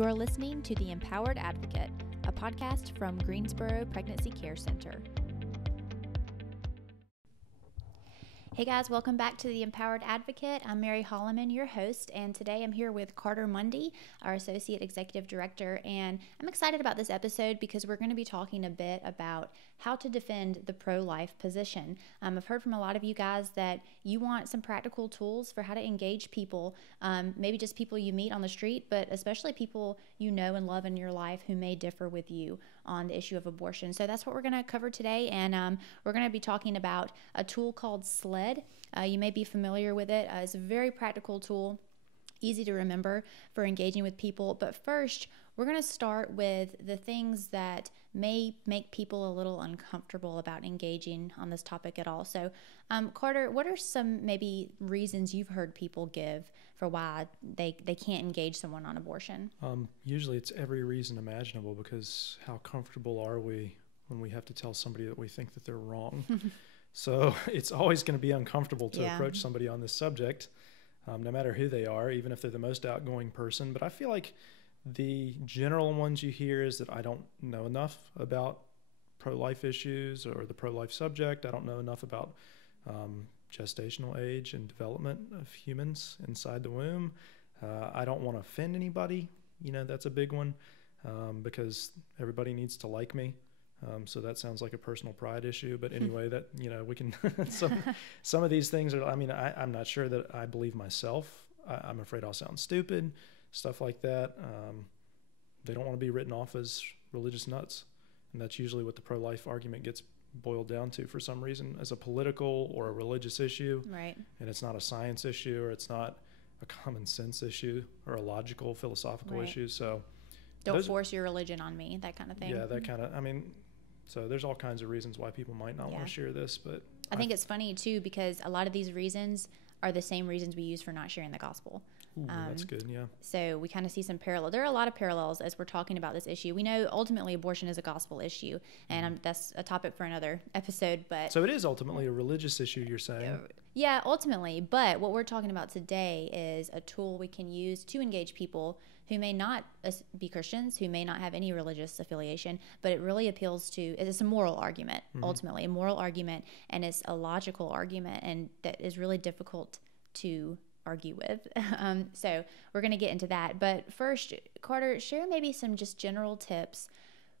You're listening to The Empowered Advocate, a podcast from Greensboro Pregnancy Care Center. Hey guys, welcome back to The Empowered Advocate. I'm Mary Holloman, your host, and today I'm here with Carter Mundy, our Associate Executive Director, and I'm excited about this episode because we're going to be talking a bit about how to defend the pro-life position. I've heard from a lot of you guys that you want some practical tools for how to engage people, maybe just people you meet on the street, but especially people you know and love in your life who may differ with you on the issue of abortion. So that's what we're going to cover today, and we're going to be talking about a tool called SLED. You may be familiar with it. It's a very practical tool, easy to remember for engaging with people. But first, we're going to start with the things that may make people a little uncomfortable about engaging on this topic at all. So, Carter, what are some maybe reasons you've heard people give for why they can't engage someone on abortion? Usually it's every reason imaginable, because how comfortable are we when we have to tell somebody that we think that they're wrong? So it's always going to be uncomfortable to approach somebody on this subject, no matter who they are, even if they're the most outgoing person. But I feel like the general ones you hear is that I don't know enough about pro-life issues or the pro-life subject. I don't know enough about gestational age and development of humans inside the womb. I don't want to offend anybody. You know, that's a big one, because everybody needs to like me. So that sounds like a personal pride issue, but anyway, that, you know, we can, some of these things are, I mean, I'm not sure that I believe myself. I'm afraid I'll sound stupid, stuff like that. They don't want to be written off as religious nuts. And that's usually what the pro-life argument gets boiled down to for some reason, as a political or a religious issue. Right. And it's not a science issue, or it's not a common sense issue or a logical, philosophical issue. So don't force your religion on me, that kind of thing. Yeah, that kind of, I mean, so there's all kinds of reasons why people might not want to share this, but I think it's funny too, because a lot of these reasons are the same reasons we use for not sharing the gospel. Ooh, that's good, yeah. So we kind of see some parallel. There are a lot of parallels as we're talking about this issue. We know ultimately abortion is a gospel issue, and that's a topic for another episode. But so it is ultimately a religious issue, you're saying? Yeah, ultimately. But what we're talking about today is a tool we can use to engage people who may not be Christians, who may not have any religious affiliation, but it really appeals to, it's a moral argument, ultimately, a moral argument, and it's a logical argument, and that is really difficult to argue with. So we're going to get into that. But first, Carter, share maybe some just general tips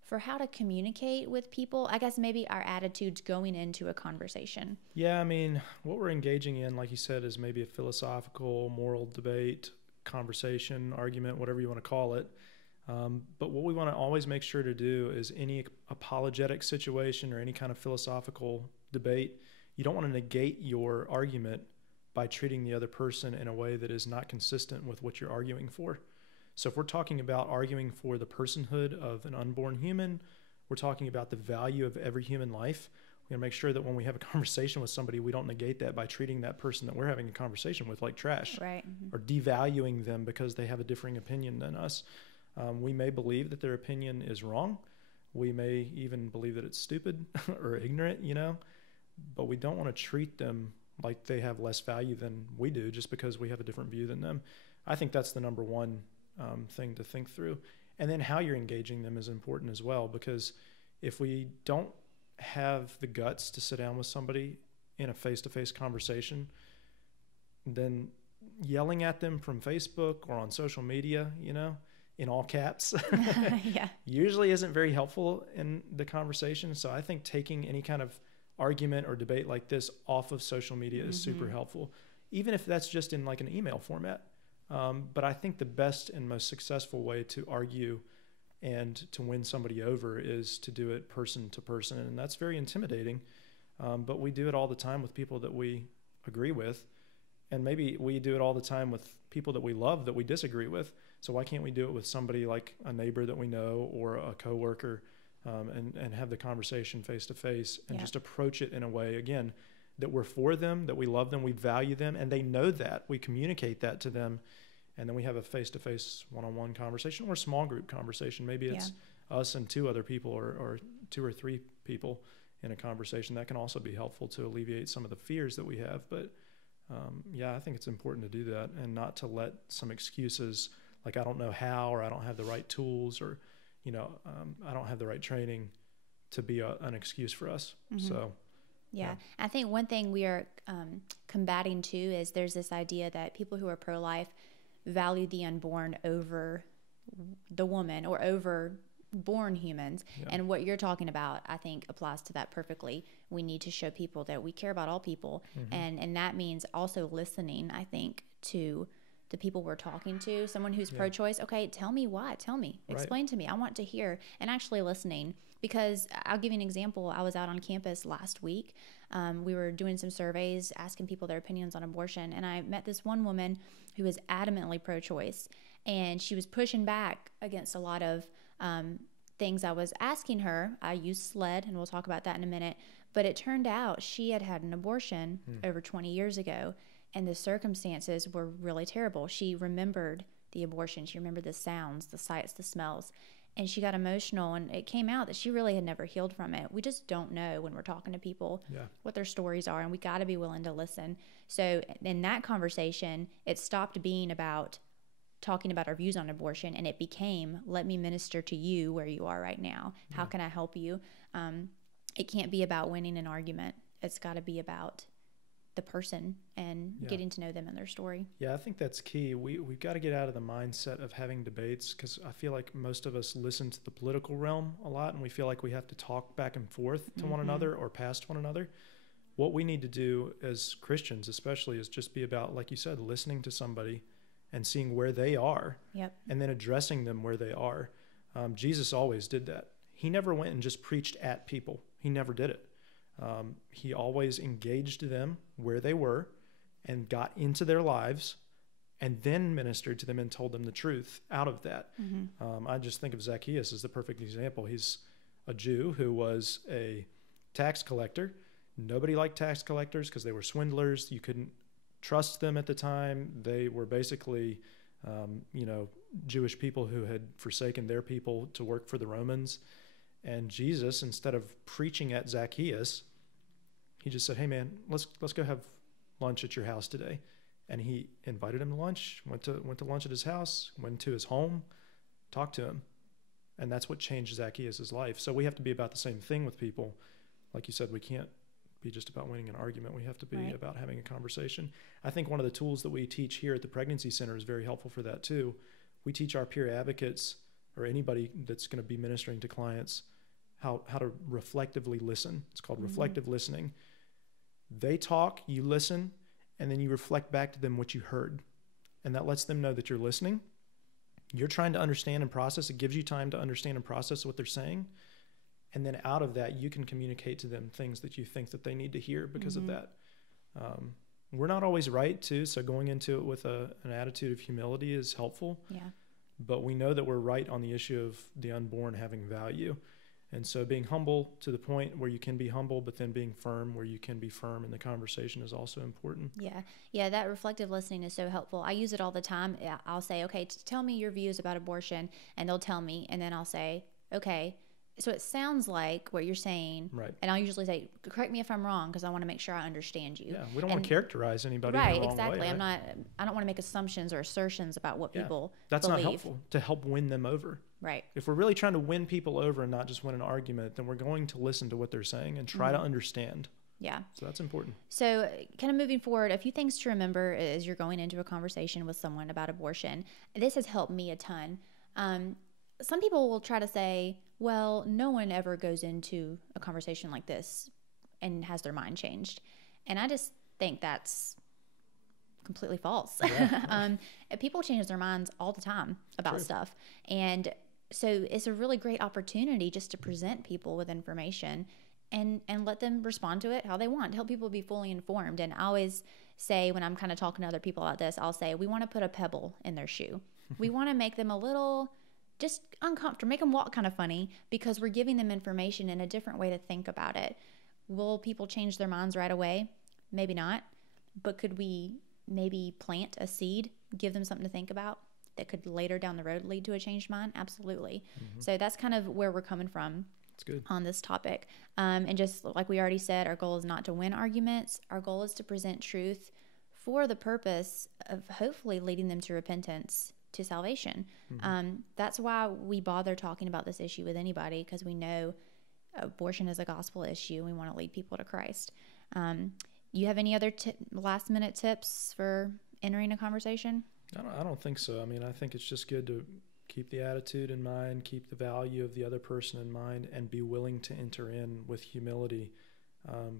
for how to communicate with people, I guess maybe our attitudes going into a conversation. Yeah, I mean, what we're engaging in, like you said, is maybe a philosophical, moral debate, conversation, argument, whatever you want to call it. But what we want to always make sure to do is any apologetic situation or any kind of philosophical debate, you don't want to negate your argument by treating the other person in a way that is not consistent with what you're arguing for. So if we're talking about arguing for the personhood of an unborn human, we're talking about the value of every human life. We're going to make sure that when we have a conversation with somebody, we don't negate that by treating that person that we're having a conversation with like trash, right? Or devaluing them because they have a differing opinion than us. We may believe that their opinion is wrong. We may even believe that it's stupid or ignorant, you know, but we don't want to treat them like they have less value than we do just because we have a different view than them. I think that's the number one thing to think through. And then how you're engaging them is important as well, because if we don't have the guts to sit down with somebody in a face-to-face conversation, then yelling at them from Facebook or on social media, you know, in all caps, usually isn't very helpful in the conversation. So I think taking any kind of argument or debate like this off of social media is super helpful, even if that's just in like an email format. But I think the best and most successful way to argue and to win somebody over is to do it person to person. And that's very intimidating. But we do it all the time with people that we agree with. And maybe we do it all the time with people that we love that we disagree with. So why can't we do it with somebody like a neighbor that we know or a coworker, and have the conversation face to face and just approach it in a way, again, that we're for them, that we love them, we value them, and they know that. We communicate that to them, and then we have a face-to-face, one-on-one conversation or a small group conversation. Maybe it's us and two other people or two or three people in a conversation. That can also be helpful to alleviate some of the fears that we have. But I think it's important to do that and not to let some excuses like I don't know how, or I don't have the right tools, or, I don't have the right training to be an excuse for us. Mm-hmm. So, yeah. I think one thing we are combating too is there's this idea that people who are pro-life value the unborn over the woman or over born humans. Yeah. And what you're talking about, I think, applies to that perfectly. We need to show people that we care about all people. Mm-hmm. And that means also listening, I think, to the people we're talking to. Someone who's pro-choice, okay, tell me why. Tell me. Explain to me. I want to hear. And actually listening. Because I'll give you an example. I was out on campus last week. We were doing some surveys, asking people their opinions on abortion. And I met this one woman who was adamantly pro-choice. And she was pushing back against a lot of things I was asking her. I used SLED, and we'll talk about that in a minute. But it turned out she had had an abortion over 20 years ago. And the circumstances were really terrible. She remembered the abortion. She remembered the sounds, the sights, the smells. And she got emotional, and it came out that she really had never healed from it. We just don't know when we're talking to people what their stories are, and we got to be willing to listen. So in that conversation, it stopped being about talking about our views on abortion, and it became, let me minister to you where you are right now. How can I help you? It can't be about winning an argument. It's got to be about the person and getting to know them and their story. Yeah, I think that's key. We've got to get out of the mindset of having debates, because I feel like most of us listen to the political realm a lot, and we feel like we have to talk back and forth to one another or past one another. What we need to do as Christians especially is just be about, like you said, listening to somebody and seeing where they are and then addressing them where they are. Jesus always did that. He never went and just preached at people. He never did it. He always engaged them where they were and got into their lives and then ministered to them and told them the truth out of that. I just think of Zacchaeus as the perfect example. He's a Jew who was a tax collector. Nobody liked tax collectors because they were swindlers. You couldn't trust them at the time. They were basically, Jewish people who had forsaken their people to work for the Romans. And Jesus, instead of preaching at Zacchaeus, he just said, hey man, let's go have lunch at your house today. And he invited him to lunch, went to lunch at his house, went to his home, talked to him. And that's what changed Zacchaeus' life. So we have to be about the same thing with people. Like you said, we can't be just about winning an argument. We have to be about having a conversation. I think one of the tools that we teach here at the Pregnancy Center is very helpful for that too. We teach our peer advocates or anybody that's going to be ministering to clients how to reflectively listen. It's called reflective listening. They talk, you listen, and then you reflect back to them what you heard. And that lets them know that you're listening. You're trying to understand and process. It gives you time to understand and process what they're saying. And then out of that, you can communicate to them things that you think that they need to hear because of that. We're not always right too, so going into it with an attitude of humility is helpful. Yeah. But we know that we're right on the issue of the unborn having value. And so being humble to the point where you can be humble, but then being firm where you can be firm in the conversation is also important. Yeah, that reflective listening is so helpful. I use it all the time. I'll say, okay, tell me your views about abortion, and they'll tell me, and then I'll say, okay, so it sounds like what you're saying, right? And I'll usually say, correct me if I'm wrong, because I want to make sure I understand you. Yeah, we don't want to characterize anybody in the wrong exactly. way, right? I don't want to make assumptions or assertions about what people That's believe. Not helpful to help win them over. Right. If we're really trying to win people over and not just win an argument, then we're going to listen to what they're saying and try to understand. Yeah. So that's important. So kind of moving forward, a few things to remember as you're going into a conversation with someone about abortion. This has helped me a ton. Some people will try to say, well, no one ever goes into a conversation like this and has their mind changed. And I just think that's completely false. Yeah. People change their minds all the time about stuff. And so it's a really great opportunity just to present people with information and let them respond to it how they want, to help people be fully informed. And I always say, when I'm kind of talking to other people about this, I'll say, we want to put a pebble in their shoe. We want to make them a little just uncomfortable, make them walk kind of funny, because we're giving them information and a different way to think about it. Will people change their minds right away? Maybe not. But could we maybe plant a seed, give them something to think about that could later down the road lead to a changed mind? Absolutely. So that's kind of where we're coming from on this topic. And just like we already said, our goal is not to win arguments. Our goal is to present truth for the purpose of hopefully leading them to repentance to salvation. Mm-hmm. That's why we bother talking about this issue with anybody, because we know abortion is a gospel issue and we want to lead people to Christ. You have any other last minute tips for entering a conversation? I don't think so. I mean, I think it's just good to keep the attitude in mind, keep the value of the other person in mind, and be willing to enter in with humility.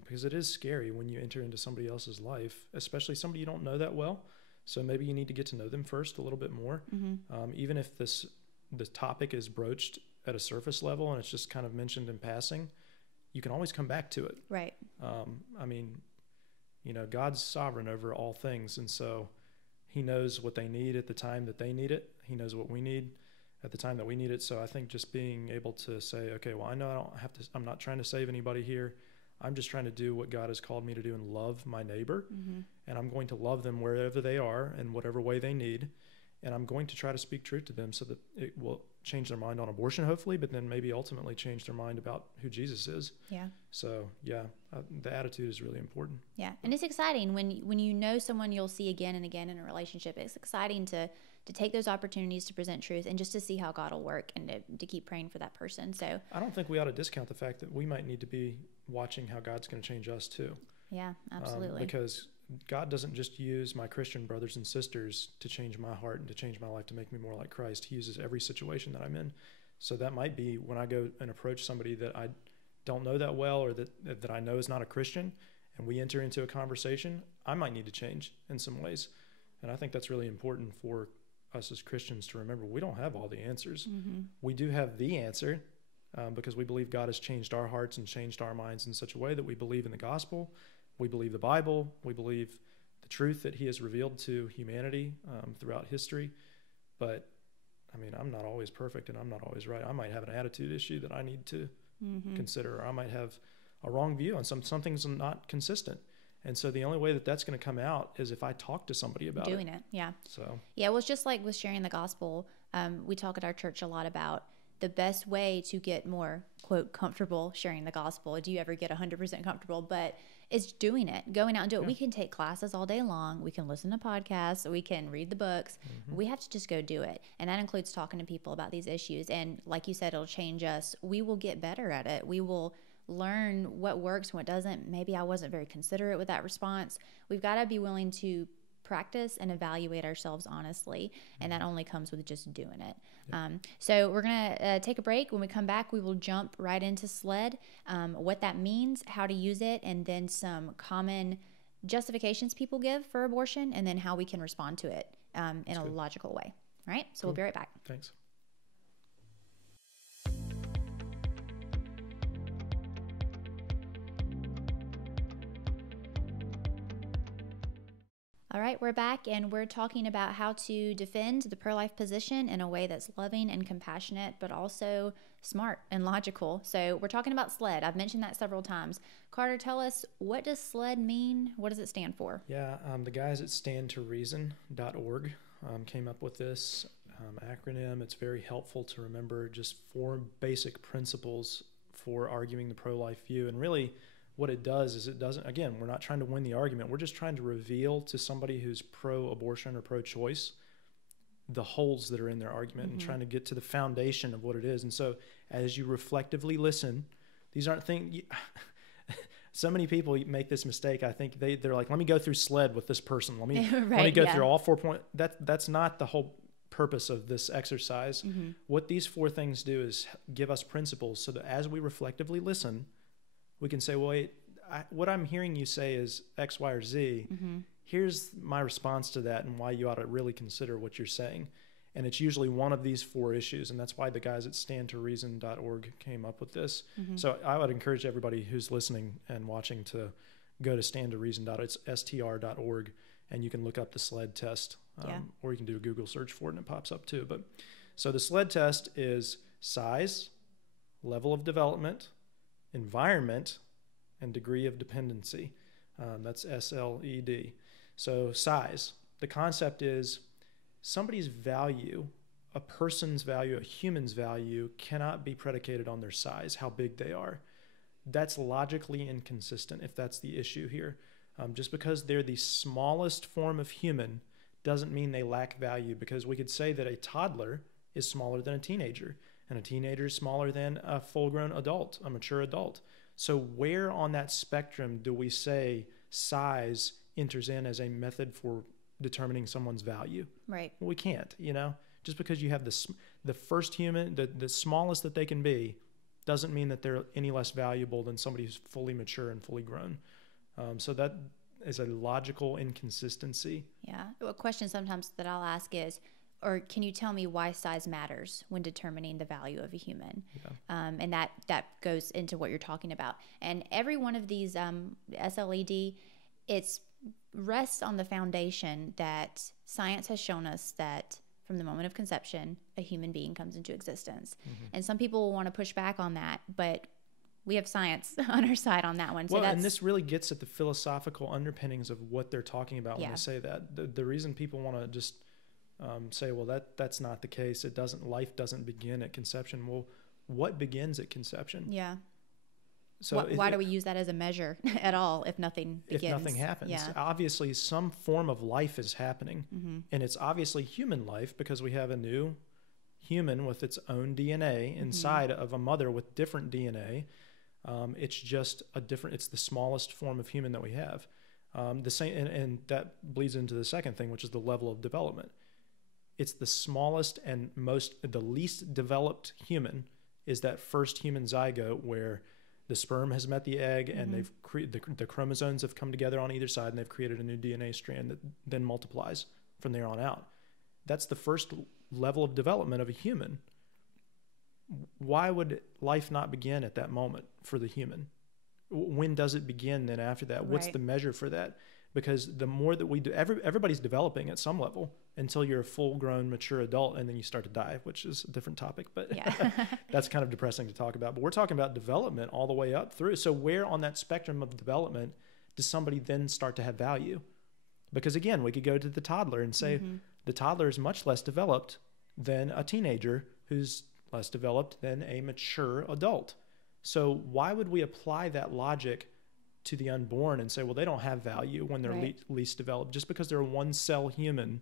Because it is scary when you enter into somebody else's life, especially somebody you don't know that well. So maybe you need to get to know them first a little bit more. Mm-hmm. Even if the topic is broached at a surface level and it's just kind of mentioned in passing, you can always come back to it. Right. I mean, God's sovereign over all things. And so he knows what they need at the time that they need it. He knows what we need at the time that we need it. So I think just being able to say, okay, well, I know I'm not trying to save anybody here. I'm just trying to do what God has called me to do and love my neighbor. Mm-hmm. And I'm going to love them wherever they are and whatever way they need. And I'm going to try to speak truth to them so that it will change their mind on abortion, hopefully, but then maybe ultimately change their mind about who Jesus is. Yeah. So, the attitude is really important. Yeah. And it's exciting when you know someone you'll see again and again in a relationship. It's exciting to take those opportunities to present truth and just to see how God will work and to keep praying for that person. So I don't think we ought to discount the fact that we might need to be watching how God's going to change us too. Yeah, absolutely. Because God doesn't just use my Christian brothers and sisters to change my heart and to change my life to make me more like Christ. He uses every situation that I'm in. So that might be when I go and approach somebody that I don't know that well, or that I know is not a Christian, and we enter into a conversation, I might need to change in some ways. And I think that's really important for us as Christians to remember. We don't have all the answers. Mm-hmm. We do have the answer because we believe God has changed our hearts and changed our minds in such a way that we believe in the gospel. We believe the Bible. We believe the truth that he has revealed to humanity throughout history. But, I mean, I'm not always perfect and I'm not always right. I might have an attitude issue that I need to consider, or I might have a wrong view on something's not consistent. And so the only way that that's going to come out is if I talk to somebody about doing it. Yeah. So, yeah, well, it's just like with sharing the gospel. We talk at our church a lot about the best way to get more, quote, comfortable sharing the gospel. Do you ever get 100% comfortable? But it's doing it, going out and do it. Yeah. We can take classes all day long. We can listen to podcasts. We can read the books. We have to just go do it. And that includes talking to people about these issues. And like you said, it'll change us. We will get better at it. We will learn what works, what doesn't. Maybe I wasn't very considerate with that response. We've got to be willing to practice and evaluate ourselves honestly, and that only comes with just doing it. So we're going to take a break. When we come back, we will jump right into SLED, what that means, how to use it, and then some common justifications people give for abortion, and then how we can respond to it in a logical way. All right, so We'll be right back. Thanks. All right, we're back, and we're talking about how to defend the pro-life position in a way that's loving and compassionate, but also smart and logical. So we're talking about SLED. I've mentioned that several times. Carter, tell us, what does SLED mean? What does it stand for? Yeah, the guys at standtoreason.org came up with this acronym. It's very helpful to remember just 4 basic principles for arguing the pro-life view. And really, what it does is again, we're not trying to win the argument. We're just trying to reveal to somebody who's pro-abortion or pro-choice the holes that are in their argument and trying to get to the foundation of what it is. And so as you reflectively listen, these aren't things... So many people make this mistake. I think they're like, let me go through SLED with this person. Let me go through all 4 points. That's not the whole purpose of this exercise. What these 4 things do is give us principles so that as we reflectively listen, we can say, well, wait, what I'm hearing you say is X, Y, or Z. Here's my response to that and why you ought to really consider what you're saying. And it's usually one of these 4 issues. And that's why the guys at standtoreason.org came up with this. So I would encourage everybody who's listening and watching to go to standtoreason.org, and you can look up the SLED test, or you can do a Google search for it and it pops up too. But so the SLED test is size, level of development, environment, and degree of dependency. That's SLED. So size. The concept is somebody's value, a person's value, a human's value cannot be predicated on their size, how big they are. That's logically inconsistent if that's the issue here. Just because they're the smallest form of human doesn't mean they lack value, because we could say that a toddler is smaller than a teenager, and a teenager is smaller than a full-grown adult, a mature adult. So where on that spectrum do we say size enters in as a method for determining someone's value? Right. Well, we can't, just because you have the first human, the smallest that they can be, doesn't mean that they're any less valuable than somebody who's fully mature and fully grown. So that is a logical inconsistency. Yeah. A question sometimes that I'll ask is, or can you tell me why size matters when determining the value of a human? Yeah. And that goes into what you're talking about. And every one of these SLED, it's rests on the foundation that science has shown us that from the moment of conception, a human being comes into existence. Mm-hmm. And some people will want to push back on that, but we have science on our side on that one. So and this really gets at the philosophical underpinnings of what they're talking about when they say that. The reason people want to just say, well, that's not the case. Life doesn't begin at conception. Well, what begins at conception? Yeah. So why do we use that as a measure at all if nothing begins? If nothing happens. Yeah. Obviously, some form of life is happening. Mm-hmm. And it's obviously human life, because we have a new human with its own DNA inside of a mother with different DNA. It's just it's the smallest form of human that we have. The same, and that bleeds into the second thing, which is the level of development. It's the smallest and the least developed human is that first human zygote where the sperm has met the egg and they've the chromosomes have come together on either side, and they've created a new DNA strand that then multiplies from there on out. That's the first level of development of a human. Why would life not begin at that moment for the human? When does it begin then after that? What's the measure for that? Because the more that we do, everybody's developing at some level until you're a full-grown, mature adult, and then you start to die, which is a different topic, but that's kind of depressing to talk about. But we're talking about development all the way up through. So where on that spectrum of development does somebody then start to have value? Because again, we could go to the toddler and say the toddler is much less developed than a teenager who's less developed than a mature adult. So why would we apply that logic to the unborn and say, well, they don't have value when they're least developed? Just because they're a one-cell human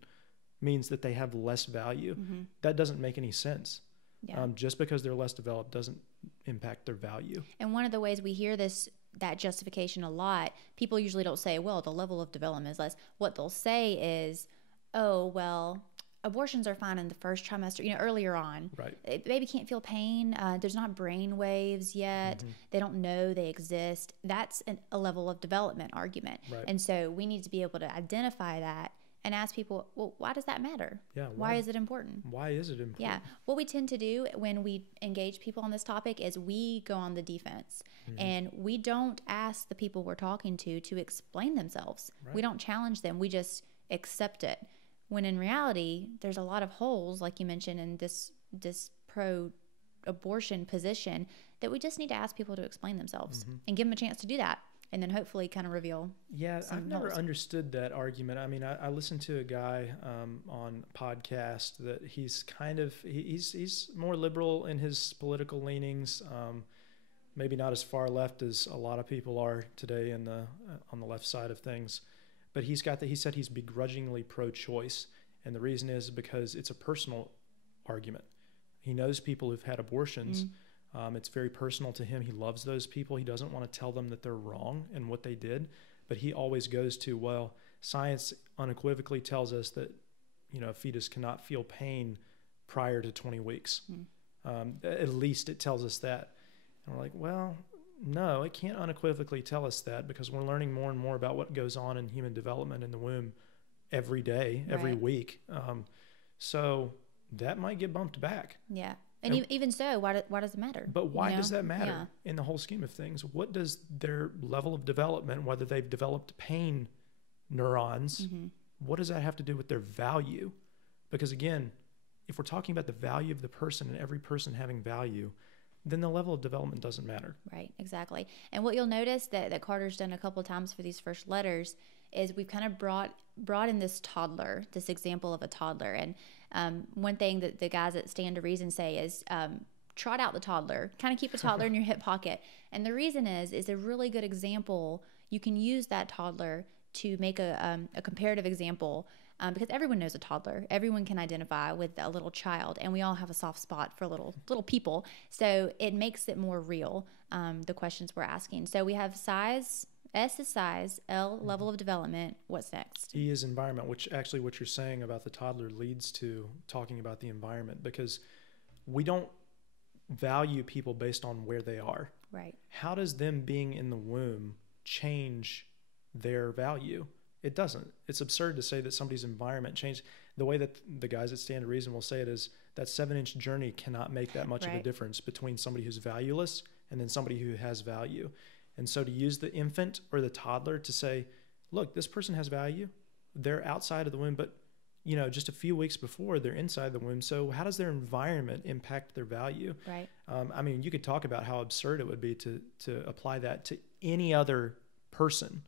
means that they have less value. That doesn't make any sense. Yeah. Just because they're less developed doesn't impact their value. And one of the ways we hear that justification a lot, people usually don't say, well, the level of development is less. What they'll say is, oh, well, abortions are fine in the first trimester, earlier on. Right. Baby can't feel pain. There's not brain waves yet. They don't know they exist. That's a level of development argument. Right. And so we need to be able to identify that and ask people, well, why does that matter? Yeah. Why is it important? Why is it important? Yeah. What we tend to do when we engage people on this topic is we go on the defense and we don't ask the people we're talking to explain themselves. Right. We don't challenge them. We just accept it. When in reality, there's a lot of holes, like you mentioned, in this pro-abortion position that we just need to ask people to explain themselves and give them a chance to do that, and then hopefully kind of reveal. Yeah, I've never understood that argument. I mean, I listened to a guy on a podcast that he's he's more liberal in his political leanings, maybe not as far left as a lot of people are today on the left side of things. But he said he's begrudgingly pro-choice, and the reason is because it's a personal argument. He knows people who've had abortions. It's very personal to him. He loves those people. He doesn't want to tell them that they're wrong in what they did, but he always goes to, well, science unequivocally tells us that a fetus cannot feel pain prior to 20 weeks. At least it tells us that. And we're like, well, no, it can't unequivocally tell us that, because we're learning more and more about what goes on in human development in the womb every day, every week. So that might get bumped back. Yeah. And even so, why does it matter? But why does that matter in the whole scheme of things? What does their level of development, whether they've developed pain neurons, what does that have to do with their value? Because again, if we're talking about the value of the person and every person having value, then the level of development doesn't matter. Right, exactly. And what you'll notice that Carter's done a couple of times for these first letters is we've kind of brought in this toddler, this example of a toddler. And one thing that the guys at Stand to Reason say is trot out the toddler, kind of keep a toddler in your hip pocket. And the reason is a really good example. You can use that toddler to make a comparative example because everyone knows a toddler. Everyone can identify with a little child, and we all have a soft spot for little people. So it makes it more real, the questions we're asking. So we have size. S is size, L level of development. What's next? E is environment, which actually what you're saying about the toddler leads to talking about the environment, because we don't value people based on where they are. Right. How does them being in the womb change their value? It doesn't. It's absurd to say that somebody's environment changed. The way that the guys at Stand to Reason will say it is that 7-inch journey cannot make that much of a difference between somebody who's valueless and then somebody who has value. And so to use the infant or the toddler to say, look, this person has value. They're outside of the womb, but just a few weeks before they're inside the womb. So how does their environment impact their value? Right. I mean, you could talk about how absurd it would be to apply that to any other person.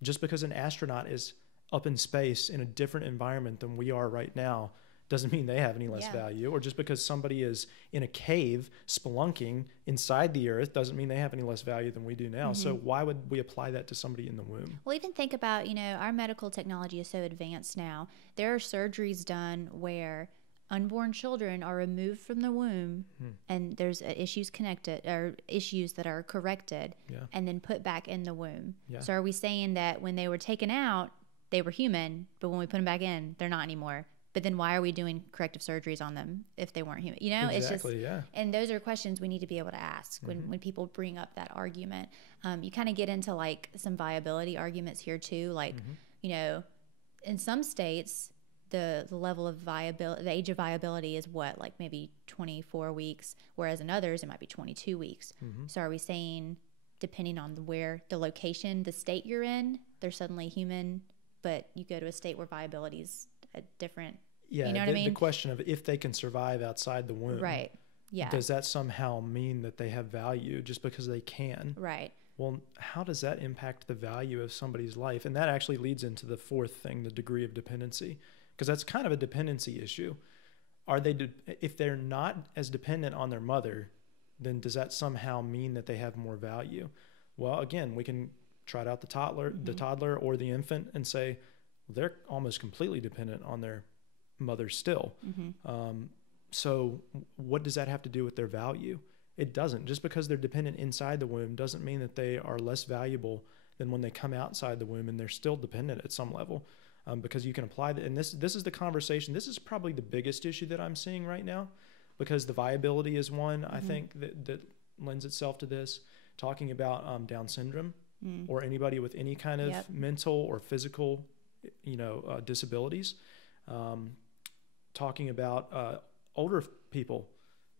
Just because an astronaut is up in space in a different environment than we are right now doesn't mean they have any less value. Or just because somebody is in a cave spelunking inside the earth doesn't mean they have any less value than we do now. So why would we apply that to somebody in the womb? Well, even think about, our medical technology is so advanced now. There are surgeries done where unborn children are removed from the womb and there's issues connected, or issues that are corrected and then put back in the womb. So are we saying that when they were taken out, they were human, but when we put them back in, they're not anymore? But then why are we doing corrective surgeries on them if they weren't human? Exactly, it's just, and those are questions we need to be able to ask when people bring up that argument. You kind of get into like some viability arguments here too. Like, in some states, the level of viability, the age of viability is what, like maybe 24 weeks, whereas in others, it might be 22 weeks. So are we saying, depending on the location, the state you're in, they're suddenly human, but you go to a state where viability is a different, you know what I mean? The question of if they can survive outside the womb. Right. Yeah. Does that somehow mean that they have value just because they can? Right. Well, how does that impact the value of somebody's life? And that actually leads into the fourth thing, the degree of dependency, because that's kind of a dependency issue. If they're not as dependent on their mother, then does that somehow mean that they have more value? Well, again, we can trot out the toddler or the infant and say, they're almost completely dependent on their mother still. So what does that have to do with their value? It doesn't. Just because they're dependent inside the womb doesn't mean that they are less valuable than when they come outside the womb and they're still dependent at some level. Because you can apply that. And this is the conversation. This is probably the biggest issue that I'm seeing right now, because the viability is one, I think, that lends itself to this. Talking about Down syndrome or anybody with any kind of mental or physical disabilities, talking about older people,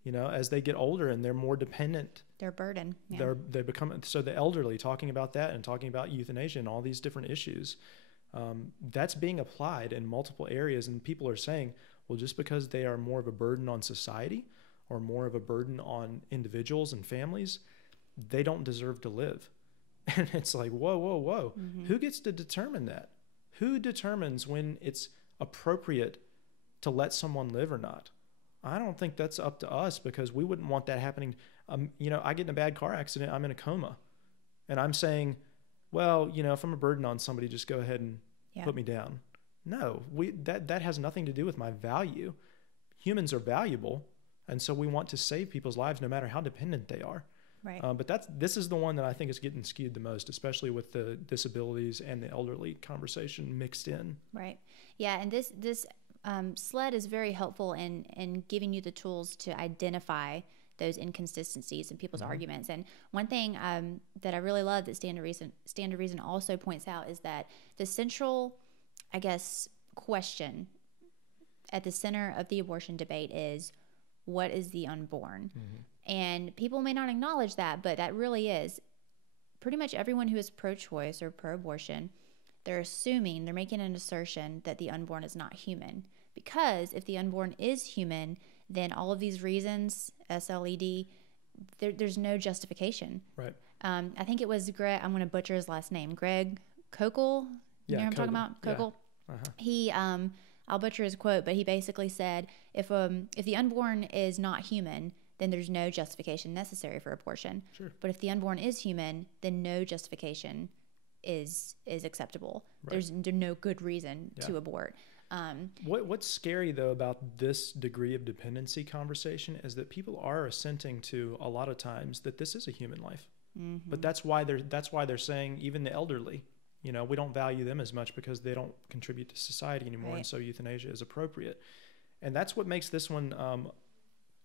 as they get older and they're more dependent, their burden. They become, so the elderly, talking about that and talking about euthanasia and all these different issues, that's being applied in multiple areas. And people are saying, well, just because they are more of a burden on society or more of a burden on individuals and families, they don't deserve to live. And it's like, whoa. Who gets to determine that? Who determines when it's appropriate to let someone live or not? I don't think that's up to us, because we wouldn't want that happening. I get in a bad car accident, I'm in a coma, and I'm saying, well, if I'm a burden on somebody, just go ahead and put me down. No, that has nothing to do with my value. Humans are valuable, and so we want to save people's lives no matter how dependent they are. Right. But this is the one that I think is getting skewed the most, especially with the disabilities and the elderly conversation mixed in. Right. Yeah, and this SLED is very helpful in giving you the tools to identify those inconsistencies in people's arguments. And one thing that I really love that Stand to Reason also points out is that the central, I guess, question at the center of the abortion debate is, what is the unborn? And people may not acknowledge that, but that really is. Pretty much everyone who is pro-choice or pro-abortion, they're making an assertion that the unborn is not human. Because if the unborn is human, then all of these reasons, SLED, there's no justification. Right. I think it was Greg, I'm going to butcher his last name, Greg Kokel. You know what I'm talking about? Kokel. Yeah. He, I'll butcher his quote, but he basically said, if the unborn is not human, then there's no justification necessary for abortion. Sure. But if the unborn is human, then no justification is acceptable. Right. There's no good reason to abort. What's scary, though, about this degree of dependency conversation is that people are assenting to a lot of times that this is a human life. Mm-hmm. But that's why they're saying even the elderly, we don't value them as much because they don't contribute to society anymore, right. And so euthanasia is appropriate. And that's what makes this one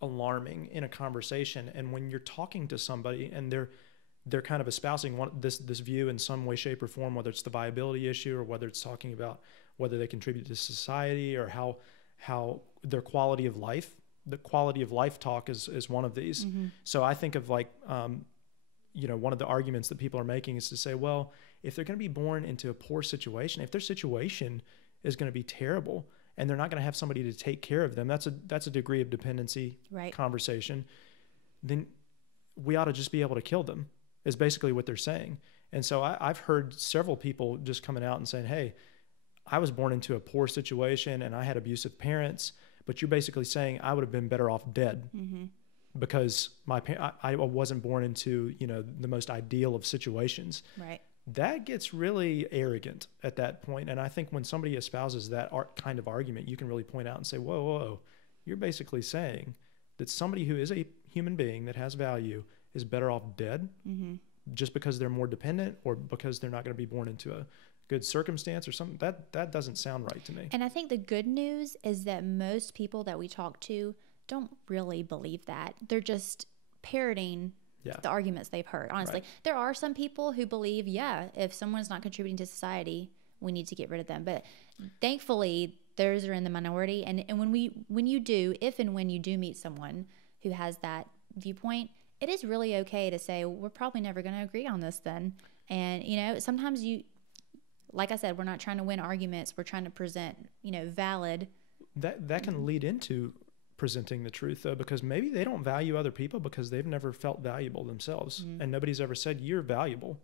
alarming in a conversation. And when you're talking to somebody and they're kind of espousing this view in some way, shape, or form, whether it's the viability issue or whether it's talking about whether they contribute to society or how their quality of life, the quality of life talk is one of these. Mm-hmm. So I think of one of the arguments that people are making is to say, well, if they're going to be born into a poor situation, if their situation is going to be terrible and they're not going to have somebody to take care of them, that's a degree of dependency right. conversation, then we ought to just be able to kill them, is basically what they're saying. And so I've heard several people just coming out and saying, hey, I was born into a poor situation and I had abusive parents, but you're basically saying I would have been better off dead mm-hmm. because I wasn't born into, the most ideal of situations. Right. That gets really arrogant at that point. And I think when somebody espouses that kind of argument, you can really point out and say, whoa, you're basically saying that somebody who is a human being that has value is better off dead mm-hmm. just because they're more dependent or because they're not going to be born into a good circumstance or something. That doesn't sound right to me. And I think the good news is that most people that we talk to don't really believe that. They're just parroting the arguments they've heard. Honestly, right. There are some people who believe, if someone's not contributing to society, we need to get rid of them. But thankfully, those are in the minority. And when you do meet someone who has that viewpoint, it is really okay to say, we're probably never going to agree on this then. And, sometimes like I said, we're not trying to win arguments. We're trying to present, valid. That can lead into presenting the truth, though, because maybe they don't value other people because they've never felt valuable themselves. Mm-hmm. And nobody's ever said you're valuable.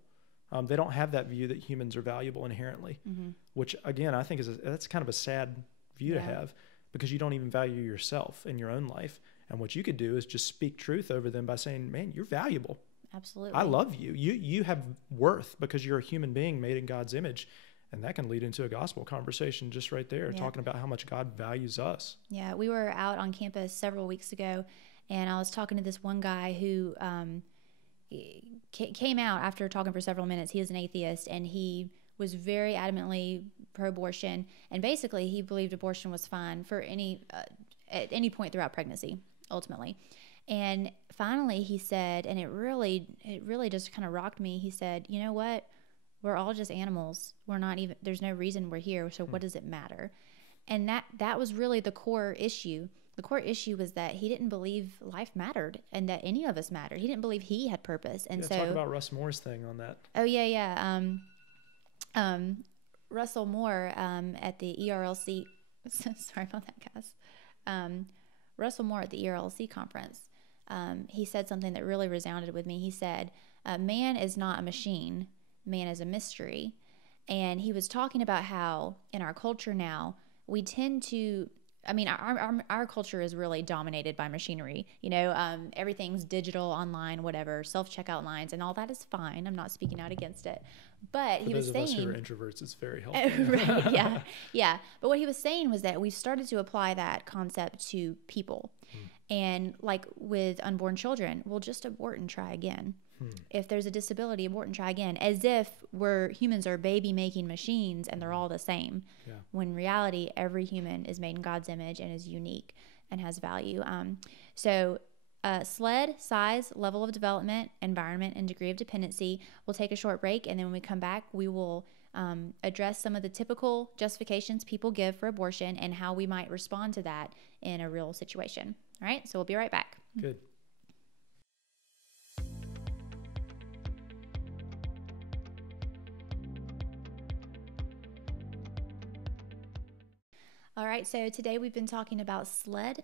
They don't have that view that humans are valuable inherently, mm-hmm. which, again, I think that's kind of a sad view to have because you don't even value yourself in your own life. And what you could do is just speak truth over them by saying, man, you're valuable. Absolutely. I love you. You have worth because you're a human being made in God's image. And that can lead into a gospel conversation just right there, talking about how much God values us. Yeah, we were out on campus several weeks ago, and I was talking to this one guy who came out after talking for several minutes. He is an atheist, and he was very adamantly pro-abortion. And basically, he believed abortion was fine for at any point throughout pregnancy, ultimately. And finally, he said, and it really just kind of rocked me. He said, you know what? We're all just animals. There's no reason we're here. So what does it matter? And that was really the core issue. The core issue was that he didn't believe life mattered and that any of us mattered. He didn't believe he had purpose. And so talk about Russ Moore's thing on that. Oh yeah. Russell Moore, at the ERLC, sorry about that, guys. Russell Moore at the ERLC conference, he said something that really resounded with me. He said, man is not a machine. Man is a mystery. And he was talking about how in our culture now, we tend to, our culture is really dominated by machinery. Everything's digital, online, whatever, self-checkout lines, and all that is fine. I'm not speaking out against it. But he was saying, those of us who are introverts, it's very helpful. Right, yeah. But what he was saying was that we've started to apply that concept to people. And like with unborn children, we'll just abort and try again. If there's a disability, abort and try again, as if humans are baby-making machines and they're all the same. Yeah. When in reality, every human is made in God's image and is unique and has value. SLED, size, level of development, environment, and degree of dependency. We'll take a short break, and then when we come back, we will address some of the typical justifications people give for abortion and how we might respond to that in a real situation. All right, so we'll be right back. Good. All right, so today we've been talking about SLED,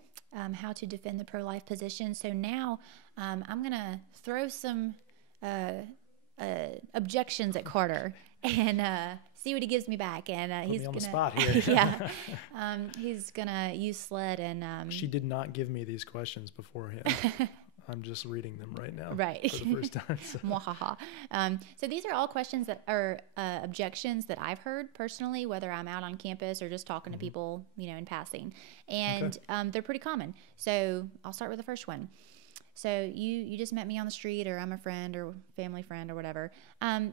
how to defend the pro-life position. So now I'm going to throw some objections at Carter and see what he gives me back. And he's on the spot here. He's going to use SLED. And she did not give me these questions beforehand. I'm just reading them right now, right, for the first time. So. Mwahaha. So these are all questions that are objections that I've heard personally, whether I'm out on campus or just talking to people, in passing, and they're pretty common. So I'll start with the first one. So you just met me on the street, or I'm a friend or family friend or whatever.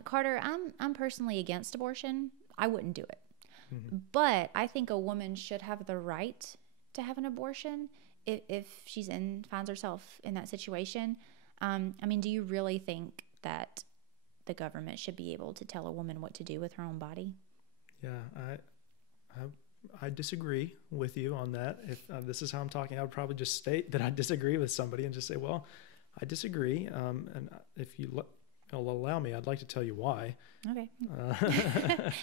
Carter, I'm personally against abortion. I wouldn't do it. But I think a woman should have the right to have an abortion if she's finds herself in that situation. Do you really think that the government should be able to tell a woman what to do with her own body? Yeah, I disagree with you on that. If this is how I'm talking, I would probably just state that I disagree with somebody and just say, well, I disagree. And if you'll allow me, I'd like to tell you why. Okay.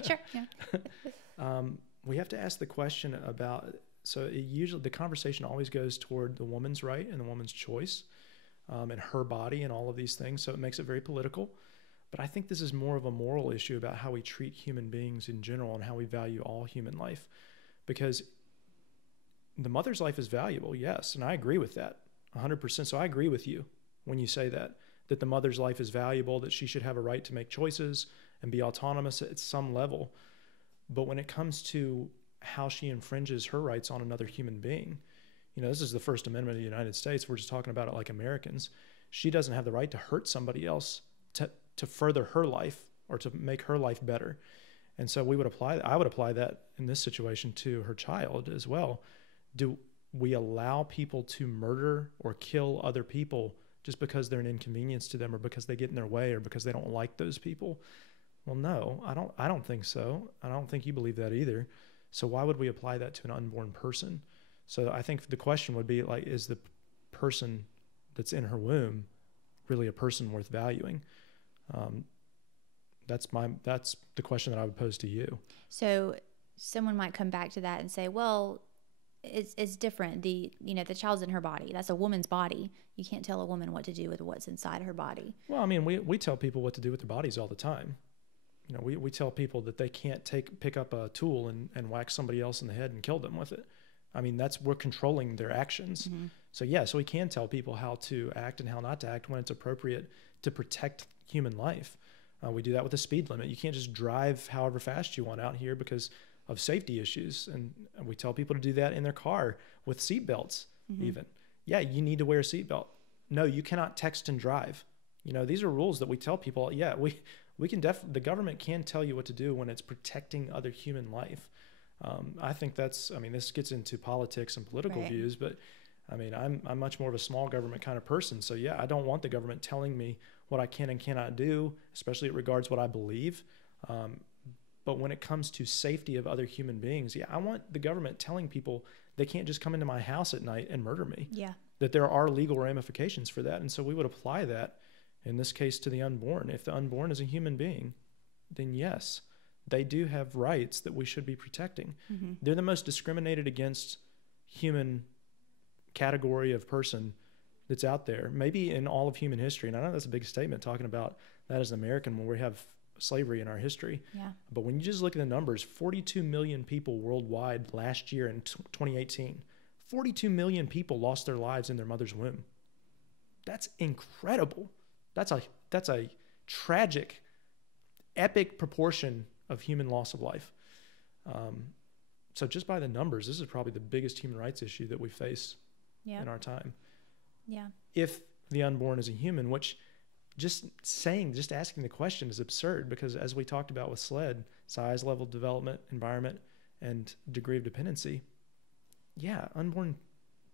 Sure. Yeah. We have to ask the question about, so usually the conversation always goes toward the woman's right and the woman's choice, and her body and all of these things. So it makes it very political. But I think this is more of a moral issue about how we treat human beings in general and how we value all human life. Because the mother's life is valuable, yes, and I agree with that 100%. So I agree with you when you say that the mother's life is valuable, that she should have a right to make choices and be autonomous at some level. But when it comes to how she infringes her rights on another human being, this is the First Amendment of the United States. We're just talking about it like Americans. She doesn't have the right to hurt somebody else to further her life or to make her life better. And so I would apply that in this situation to her child as well. Do we allow people to murder or kill other people just because they're an inconvenience to them, or because they get in their way, or because they don't like those people? Well, no, I don't think so. I don't think you believe that either. So why would we apply that to an unborn person? So I think the question would be, like, is the person that's in her womb really a person worth valuing? That's the question that I would pose to you. So someone might come back to that and say, well, it's different. The child's in her body. That's a woman's body. You can't tell a woman what to do with what's inside her body. Well, we tell people what to do with their bodies all the time. We tell people that they can't pick up a tool and whack somebody else in the head and kill them with it. We're controlling their actions. Mm-hmm. So we can tell people how to act and how not to act when it's appropriate to protect human life. We do that with the speed limit. You can't just drive however fast you want out here because of safety issues. And we tell people to do that in their car with seatbelts, even. Yeah, you need to wear a seatbelt. No, you cannot text and drive. These are rules that we tell people. Yeah, we can the government can tell you what to do when it's protecting other human life. I think this gets into politics and political views, but I'm much more of a small government kind of person. So yeah, I don't want the government telling me what I can and cannot do, especially it regards what I believe. But when it comes to safety of other human beings, yeah, I want the government telling people they can't just come into my house at night and murder me. Yeah. That there are legal ramifications for that. And so we would apply that in this case to the unborn. If the unborn is a human being, then yes, they do have rights that we should be protecting. Mm-hmm. They're the most discriminated against human category of person that's out there, maybe in all of human history. And I know that's a big statement talking about that as an American when we have slavery in our history. Yeah. But when you just look at the numbers, 42 million people worldwide last year in 2018, 42 million people lost their lives in their mother's womb. That's incredible. That's a tragic, epic proportion of human loss of life. So just by the numbers, this is probably the biggest human rights issue that we face in our time. Yeah. If the unborn is a human, which just asking the question is absurd, because as we talked about with SLED, size, level of development, environment, and degree of dependency, yeah, unborn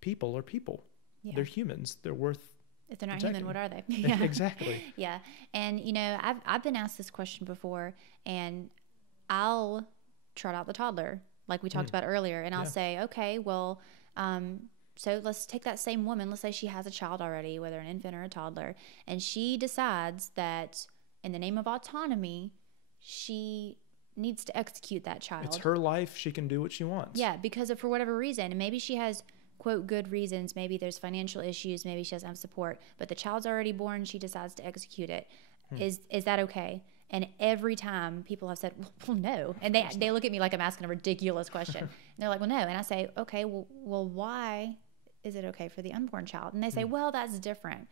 people are people. Yeah. They're humans. They're worth If they're not protecting. human, what are they? Yeah. Exactly. Yeah. And, I've been asked this question before, and I'll trot out the toddler, like we talked about earlier, and I'll say, okay, well, so let's take that same woman. Let's say she has a child already, whether an infant or a toddler, and she decides that in the name of autonomy, she needs to execute that child. It's her life. She can do what she wants. Yeah, because for whatever reason, and maybe she has, quote, good reasons. Maybe there's financial issues. Maybe she doesn't have support, but the child's already born. She decides to execute it. Is that okay? And every time people have said, well, no. And they look at me like I'm asking a ridiculous question. And they're like, well, no. And I say, okay, well, why is it okay for the unborn child? And they say, well, that's different.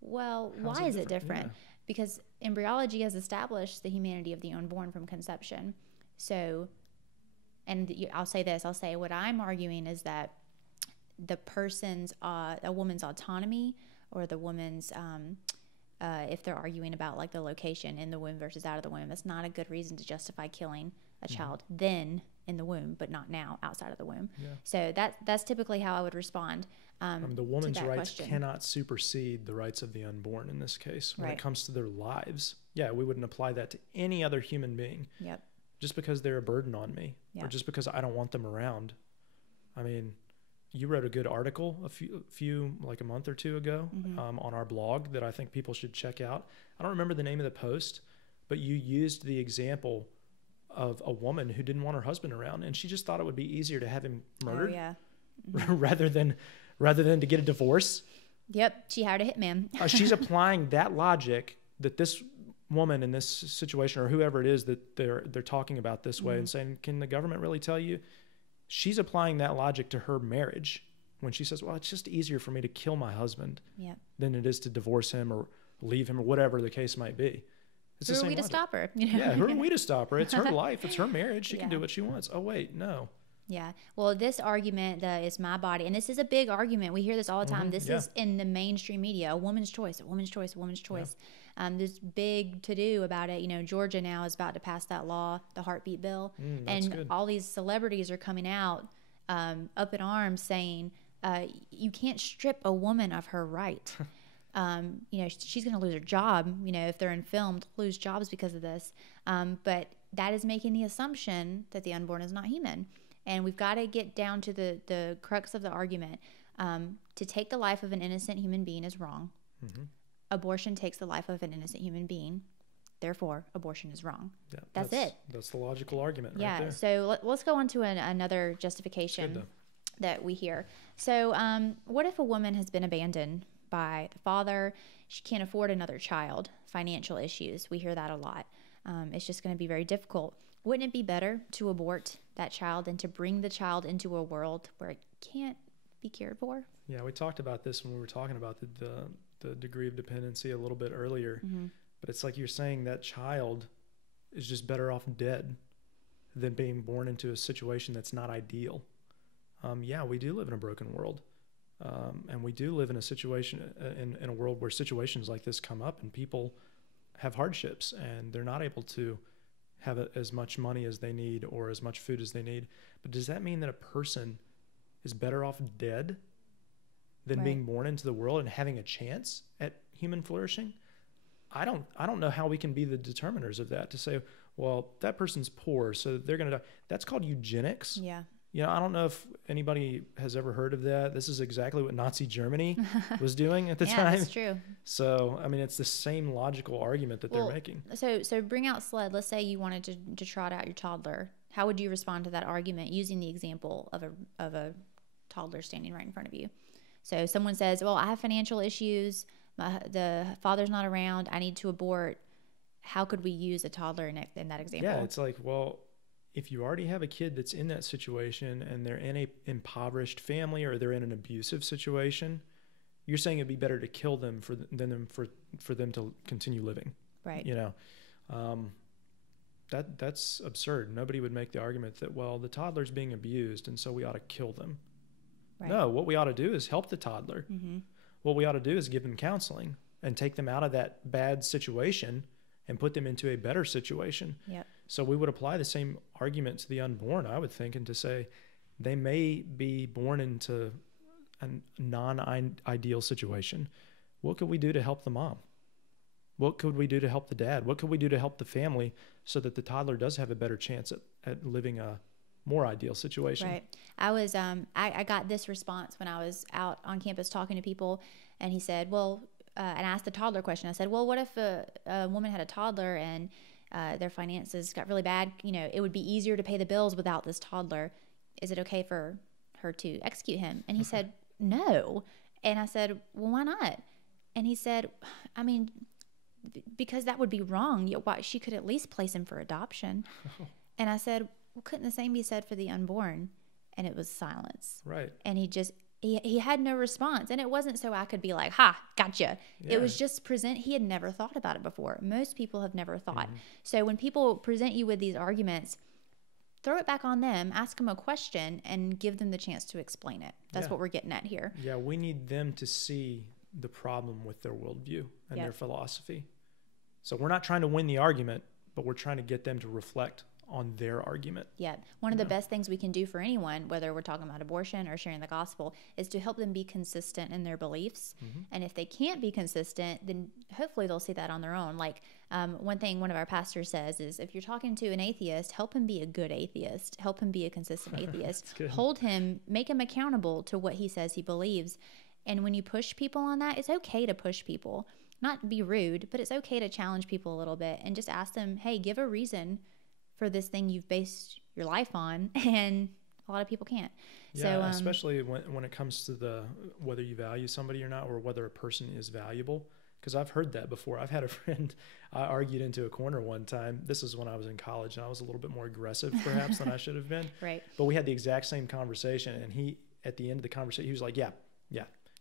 Well, How's why it is it different? Yeah. Because embryology has established the humanity of the unborn from conception. So, and I'll say this, what I'm arguing is that the person's, a woman's autonomy, or the woman's, if they're arguing about like the location in the womb versus out of the womb, that's not a good reason to justify killing a child then in the womb, but not now outside of the womb. Yeah. So that's typically how I would respond. The woman's rights question cannot supersede the rights of the unborn in this case. When Right. it comes to their lives, yeah, we wouldn't apply that to any other human being. Yep. Just because they're a burden on me, Yeah. or just because I don't want them around. I mean, you wrote a good article a few like a month or two ago on our blog that I think people should check out. I don't remember the name of the post, but you used the example of a woman who didn't want her husband around, and she just thought it would be easier to have him murdered rather than to get a divorce. Yep. She hired a hitman. She's applying that logic that this woman in this situation, or whoever it is that they're talking about this way, and saying, can the government really tell you? She's applying that logic to her marriage when she says, well, it's just easier for me to kill my husband than it is to divorce him or leave him, or whatever the case might be. It's Who are we to stop her? Yeah, who are we to stop her? It's her life. It's her marriage. She can do what she wants. Oh, wait, no. Yeah. Well, this argument is my body. And this is a big argument. We hear this all the time. This is in the mainstream media. A woman's choice, a woman's choice, a woman's choice. There's big to-do about it. You know, Georgia now is about to pass that law, the heartbeat bill. And good. all these celebrities are coming out up in arms saying, you can't strip a woman of her right. You know, she's going to lose her job, you know, if they're in film, lose jobs because of this. But that is making the assumption that the unborn is not human. And we've got to get down to the crux of the argument. To take the life of an innocent human being is wrong. Abortion takes the life of an innocent human being. Therefore, abortion is wrong. Yeah, that's it. That's the logical argument right there. Yeah, so let's go on to another justification that we hear. So what if a woman has been abandoned by the father? She can't afford another child, financial issues. We hear that a lot. It's just going to be very difficult. Wouldn't it be better to abort that child than to bring the child into a world where it can't be cared for? Yeah, we talked about this when we were talking about the degree of dependency a little bit earlier. But it's like you're saying that child is just better off dead than being born into a situation that's not ideal. Yeah, we do live in a broken world. And we do live in a situation, in a world where situations like this come up and people have hardships and they're not able to have as much money as they need or as much food as they need. But does that mean that a person is better off dead than being born into the world and having a chance at human flourishing? I don't know how we can be the determiners of that, to say, well, that person's poor, so they're going to die. That's called eugenics. Yeah. You know, I don't know if anybody has ever heard of that. This is exactly what Nazi Germany was doing at the time. Yeah, that's true. So, I mean, it's the same logical argument that they're making. So bring out SLED. Let's say you wanted to trot out your toddler. How would you respond to that argument using the example of a toddler standing right in front of you? So someone says, well, I have financial issues. The father's not around. I need to abort. How could we use a toddler in that example? Yeah, it's like, well, if you already have a kid that's in that situation and they're in a impoverished family or they're in an abusive situation, you're saying it'd be better to kill them than for them to continue living. Right. You know, that's absurd. Nobody would make the argument that, well, the toddler's being abused and so we ought to kill them. Right. No, what we ought to do is help the toddler. What we ought to do is give them counseling and take them out of that bad situation and put them into a better situation. Yep. So we would apply the same argument to the unborn, I would think, and to say they may be born into a non-ideal situation. What could we do to help the mom? What could we do to help the dad? What could we do to help the family so that the toddler does have a better chance at living a more ideal situation? Right. I was I got this response when I was out on campus talking to people, and he said, well, and I asked the toddler question. I said, well, what if a woman had a toddler and their finances got really bad? You know, it would be easier to pay the bills without this toddler. Is it okay for her to execute him? And he said, no. And I said, well, why not? And he said, I mean, because that would be wrong. She could at least place him for adoption. And I said, well, couldn't the same be said for the unborn? And it was silence. Right. And he just he had no response. And it wasn't so I could be like, ha, gotcha. Yeah. It was just he had never thought about it before. Most people have never thought. Mm-hmm. So when people present you with these arguments, throw it back on them, ask them a question, and give them the chance to explain it. That's what we're getting at here. Yeah, we need them to see the problem with their worldview and their philosophy. So we're not trying to win the argument, but we're trying to get them to reflect on their argument. Yeah. One of the best things we can do for anyone, whether we're talking about abortion or sharing the gospel, is to help them be consistent in their beliefs. Mm-hmm. And if they can't be consistent, then hopefully they'll see that on their own. Like one thing one of our pastors says is, if you're talking to an atheist, help him be a good atheist. Help him be a consistent atheist. Hold him, make him accountable to what he says he believes. And when you push people on that, it's okay to push people. Not be rude, but it's okay to challenge people a little bit and just ask them, hey, give a reason for this thing you've based your life on, and a lot of people can't. Yeah, so, especially when it comes to whether you value somebody or not, or whether a person is valuable. Because I've heard that before. I've had a friend I argued into a corner one time. This is when I was in college, and I was a little bit more aggressive perhaps than I should have been. Right. But we had the exact same conversation, and he, at the end of the conversation, he was like, yeah,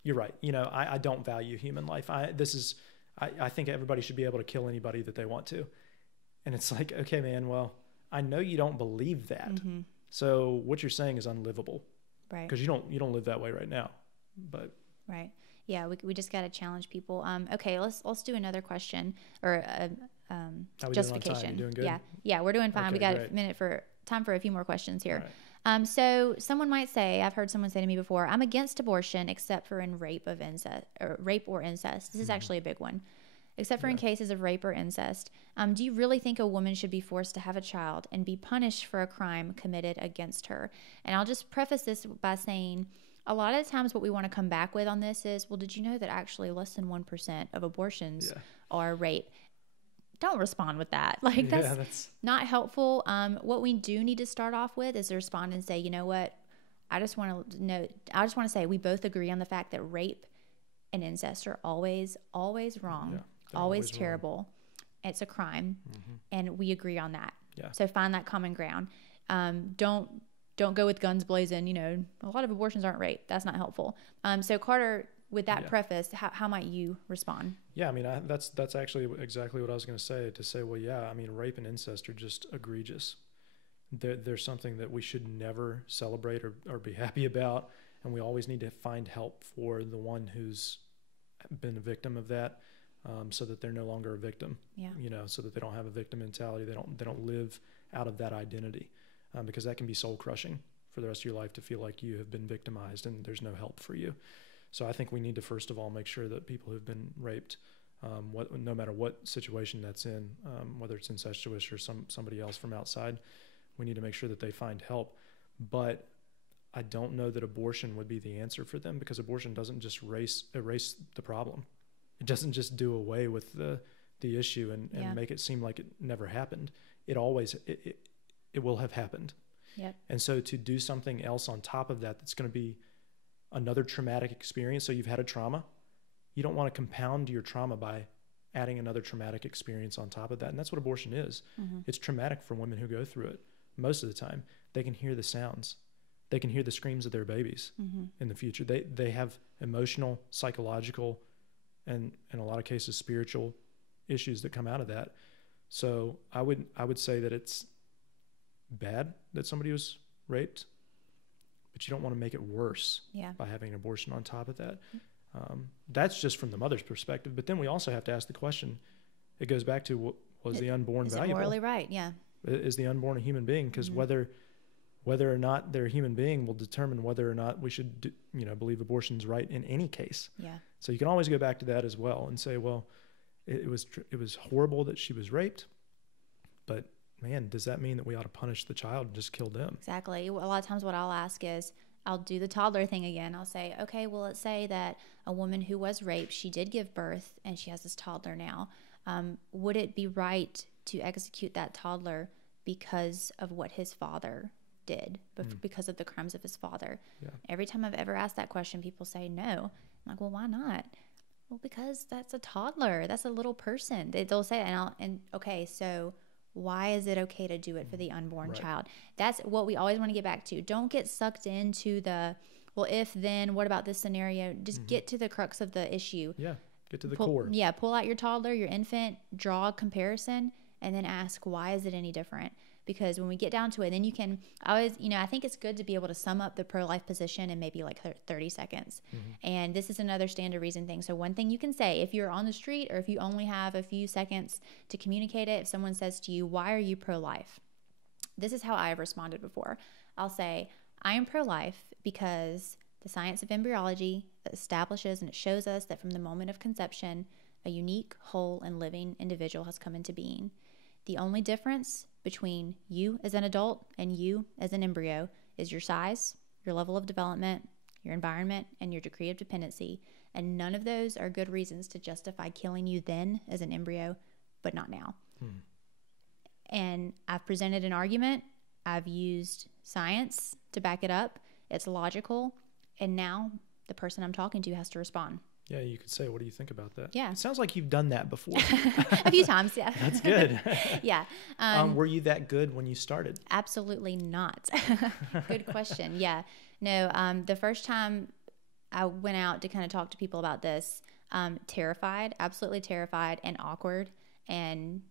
you're right. I don't value human life. I think everybody should be able to kill anybody that they want to. And it's like, okay, man, well, I know you don't believe that. Mm-hmm. So what you're saying is unlivable. Right. Because you don't live that way right now. But right. Yeah, we just got to challenge people. Okay, let's do another question or justification. Doing good? Yeah, we're doing fine. Okay, we got time for a few more questions here. Right. So someone might say, I've heard someone say to me before, I'm against abortion except for in rape or incest. This is actually a big one. Except for in cases of rape or incest. Do you really think a woman should be forced to have a child and be punished for a crime committed against her? And I'll just preface this by saying, a lot of the times what we want to come back with on this is, well, did you know that actually less than 1% of abortions are rape? Don't respond with that. Like, that's not helpful. What we do need to start off with is to respond and say, you know what? I just want to say we both agree on the fact that rape and incest are always wrong. Yeah. Always terrible. Wrong. It's a crime, and we agree on that. Yeah. So find that common ground. Don't go with guns blazing. A lot of abortions aren't rape. That's not helpful. So Carter, with that preface, how might you respond? Yeah, I mean, that's actually exactly what I was going to say. To say, well, yeah, I mean, rape and incest are just egregious. They're something that we should never celebrate or be happy about, and we always need to find help for the one who's been a victim of that. So that they're no longer a victim, so that they don't have a victim mentality. They don't live out of that identity, because that can be soul crushing for the rest of your life to feel like you have been victimized and there's no help for you. So I think we need to first of all make sure that people who've been raped, no matter what situation that's in, whether it's incestuous or somebody else from outside, we need to make sure that they find help. But I don't know that abortion would be the answer for them, because abortion doesn't just erase the problem. It doesn't just do away with the issue and make it seem like it never happened. It will have happened. Yep. And so to do something else on top of that, that's going to be another traumatic experience. So you've had a trauma. You don't want to compound your trauma by adding another traumatic experience on top of that. And that's what abortion is. Mm-hmm. It's traumatic for women who go through it. Most of the time, they can hear the sounds. They can hear the screams of their babies in the future. They have emotional, psychological, and in a lot of cases, spiritual issues that come out of that. So I would say that it's bad that somebody was raped, but you don't want to make it worse by having an abortion on top of that. That's just from the mother's perspective. But then we also have to ask the question, it goes back to, was the unborn valuable? Is it morally right? Yeah. Is the unborn a human being? Because whether or not they're a human being will determine whether or not we should believe abortion's right in any case. Yeah. So you can always go back to that as well and say, well, it was horrible that she was raped, but man, does that mean that we ought to punish the child and just kill them? Exactly. A lot of times what I'll ask is, I'll do the toddler thing again. I'll say, okay, well, let's say that a woman who was raped, she did give birth and she has this toddler now. Would it be right to execute that toddler because of what his father did, but because of the crimes of his father? Yeah. Every time I've ever asked that question, people say no. I'm like, well, why not? Well, because that's a toddler. That's a little person. They'll say it, and okay, so why is it okay to do it for the unborn child? That's what we always want to get back to. Don't get sucked into well, if then, what about this scenario? Just get to the crux of the issue. Yeah, get to the core. Yeah, pull out your toddler, your infant, draw a comparison, and then ask, why is it any different? Because when we get down to it, then you can always, I think it's good to be able to sum up the pro-life position in maybe like 30 seconds. And this is another stand to reason thing. So one thing you can say, if you're on the street or if you only have a few seconds to communicate it, if someone says to you, why are you pro-life? This is how I have responded before. I'll say, I am pro-life because the science of embryology establishes and it shows us that from the moment of conception, a unique, whole, and living individual has come into being. The only difference between you as an adult and you as an embryo is your size, your level of development, your environment, and your degree of dependency. And none of those are good reasons to justify killing you then as an embryo, but not now. And I've presented an argument. I've used science to back it up. It's logical. And now the person I'm talking to has to respond. Yeah, you could say, what do you think about that? Yeah. It sounds like you've done that before. A few times, yeah. That's good. Yeah. Were you that good when you started? Absolutely not. Good question. Yeah. No, the first time I went out to kind of talk to people about this, terrified, absolutely terrified and awkward, and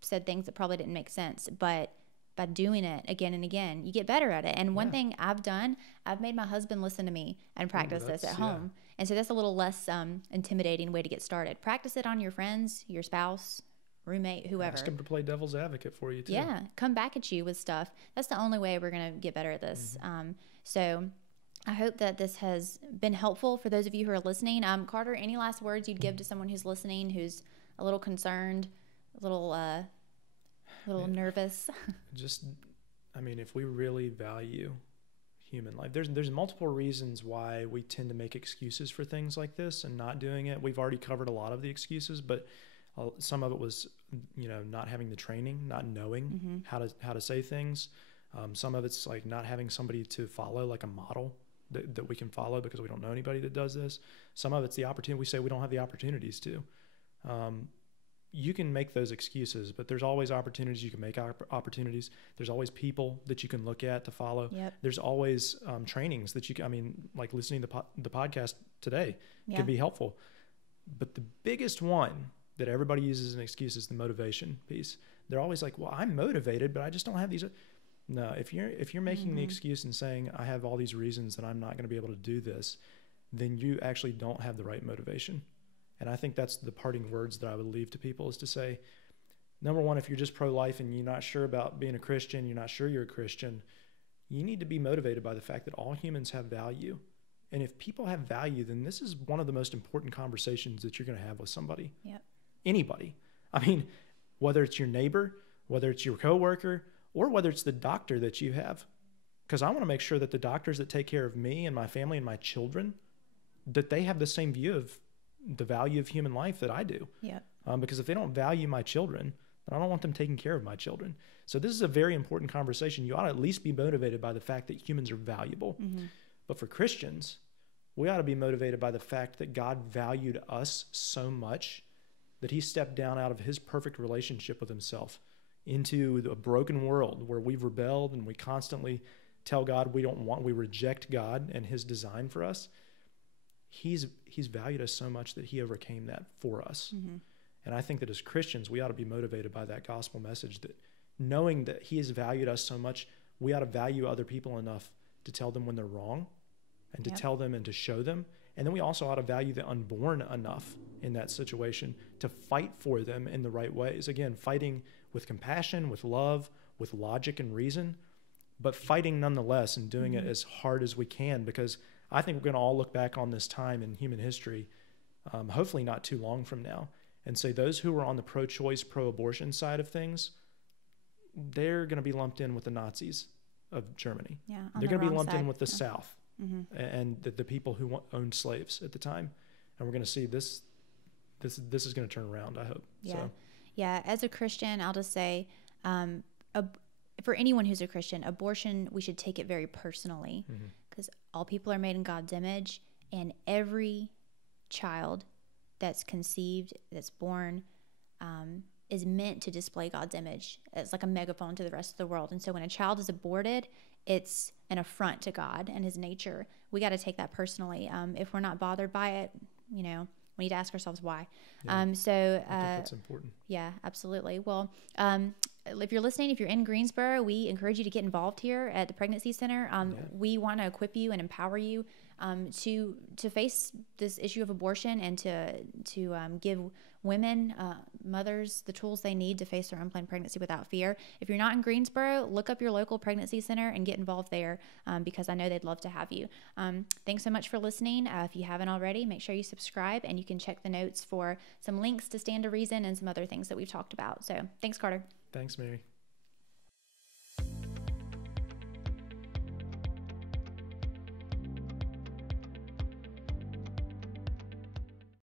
said things that probably didn't make sense. But by doing it again and again, you get better at it. And one thing I've done, I've made my husband listen to me and practice this at home. And so that's a little less intimidating way to get started. Practice it on your friends, your spouse, roommate, whoever. Ask him to play devil's advocate for you too. Yeah, come back at you with stuff. That's the only way we're going to get better at this. So I hope that this has been helpful for those of you who are listening. Carter, any last words you'd give to someone who's listening, who's a little concerned, a little nervous? Just, if we really value human life, there's multiple reasons why we tend to make excuses for things like this and not doing it. We've already covered a lot of the excuses, but some of it was, not having the training, not knowing how to say things. Some of it's like not having somebody to follow, like a model that we can follow, because we don't know anybody that does this. Some of it's the opportunity. We say we don't have the opportunities to. You can make those excuses, but there's always opportunities. You can make opportunities. There's always people that you can look at to follow. Yep. There's always trainings that you can, like listening to the podcast today can be helpful. But the biggest one that everybody uses as an excuse is the motivation piece. They're always like, well, I'm motivated, but I just don't have these. No, if you're making the excuse and saying, I have all these reasons that I'm not going to be able to do this, then you actually don't have the right motivation. And I think that's the parting words that I would leave to people, is to say, number one, if you're just pro-life and you're not sure about being a Christian, you're not sure you're a Christian, you need to be motivated by the fact that all humans have value. And if people have value, then this is one of the most important conversations that you're going to have with somebody. Yep. Anybody. Whether it's your neighbor, whether it's your coworker, or whether it's the doctor that you have. Because I want to make sure that the doctors that take care of me and my family and my children, that they have the same view of the value of human life that I do. Yeah. Because if they don't value my children, then I don't want them taking care of my children. So this is a very important conversation. You ought to at least be motivated by the fact that humans are valuable. But for Christians, we ought to be motivated by the fact that God valued us so much that he stepped down out of his perfect relationship with himself into a broken world where we've rebelled and we constantly tell God we reject God and his design for us. He's valued us so much that he overcame that for us. And I think that as Christians, we ought to be motivated by that gospel message, that knowing that he has valued us so much, we ought to value other people enough to tell them when they're wrong and to tell them and to show them. And then we also ought to value the unborn enough in that situation to fight for them in the right ways. Again, fighting with compassion, with love, with logic and reason, but fighting nonetheless and doing it as hard as we can, because I think we're going to all look back on this time in human history, hopefully not too long from now, and say those who were on the pro-choice, pro-abortion side of things, they're going to be lumped in with the Nazis of Germany. Yeah, they're going to be lumped in with the South and the people who owned slaves at the time. And we're going to see this is going to turn around, I hope. Yeah. So. Yeah. As a Christian, I'll just say, for anyone who's a Christian, abortion, we should take it very personally, because all people are made in God's image, and every child that's conceived, that's born, is meant to display God's image. It's like a megaphone to the rest of the world. And so when a child is aborted, it's an affront to God and his nature. we got to take that personally. If we're not bothered by it, we need to ask ourselves why. Yeah, I think that's important. Yeah, absolutely. Well, if you're listening, if you're in Greensboro, we encourage you to get involved here at the Pregnancy Center. We want to equip you and empower you to face this issue of abortion and to give women, mothers, the tools they need to face their unplanned pregnancy without fear. If you're not in Greensboro, look up your local pregnancy center and get involved there, because I know they'd love to have you. Thanks so much for listening. If you haven't already, make sure you subscribe, and you can check the notes for some links to Stand to Reason and some other things that we've talked about. So thanks, Carter. Thanks, Mary.